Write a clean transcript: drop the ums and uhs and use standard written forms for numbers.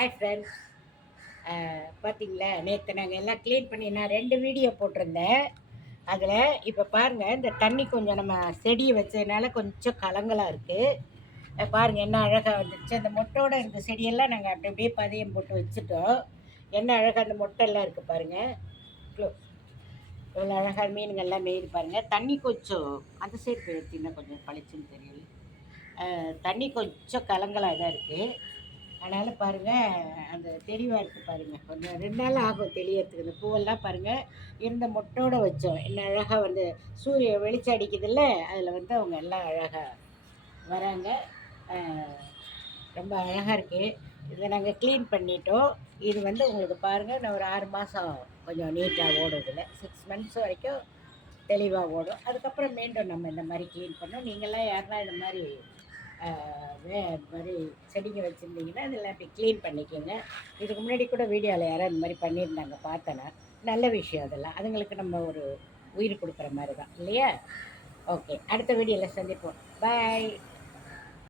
Hi friends. பார்த்தீங்களா, நேற்று நாங்கள் எல்லாம் க்ளீன் பண்ணி நான் 2 வீடியோ போட்டிருந்தேன். அதில் இப்போ பாருங்கள், இந்த தண்ணி கொஞ்சம் நம்ம செடியை வச்சதுனால கொஞ்சம் கலங்கலாக இருக்குது. பாருங்கள் என்ன அழகாக வந்துடுச்சு. அந்த மொட்டோட இருந்த செடியெல்லாம் நாங்கள் அப்படி அப்படியே பதியம் போட்டு வச்சுட்டோம். என்ன அழகாக அந்த மொட்டெல்லாம் இருக்குது பாருங்கள். இவ்வளோ அழகாக மீனுங்கள்லாம் மேய்து பாருங்கள். தண்ணி கொஞ்சம் அந்த சைடு போயிடுச்சுன்னா கொஞ்சம் பளிச்சுன்னு தெரியல. தண்ணி கொஞ்சம் கலங்கலாக தான் இருக்குது. அதனால் பாருங்கள், அந்த தெளிவாக இருக்குது பாருங்கள். கொஞ்சம் 2 நாள் ஆகும் தெளியறதுக்கு. இந்த பூவெல்லாம் பாருங்கள் இருந்த மொட்டோடு வச்சோம். என்ன அழகாக வந்து சூரிய வெளிச்சம் அடிக்குதுல்ல, அதில் வந்து அவங்க எல்லாம் அழகாக வராங்க. ரொம்ப அழகாக இருக்குது. இதை நாங்கள் க்ளீன் பண்ணிட்டோம். இது வந்து உங்களுக்கு பாருங்கள், நான் ஒரு 6 மாதம் கொஞ்சம் நீட்டாக ஓடுதில்ல, 6 மந்த்ஸ் வரைக்கும் தெளிவாக ஓடும். அதுக்கப்புறம் மீண்டும் நம்ம இந்த மாதிரி க்ளீன் பண்ணோம். நீங்கள்லாம் யாருன்னா இந்த மாதிரி மாதிரி செடிங்க வச்சுருந்தீங்கன்னா அதெல்லாம் அப்படி க்ளீன் பண்ணிக்கோங்க. இதுக்கு முன்னாடி கூட வீடியோவில் யாராவது இந்த மாதிரி பண்ணியிருந்தாங்க பார்த்தேன்னா. நல்ல விஷயம் அதெல்லாம். அதுங்களுக்கு நம்ம ஒரு உயிர் கொடுக்குற மாதிரி தான் இல்லையா? ஓகே, அடுத்த வீடியோவில் சந்திப்போம். பாய்.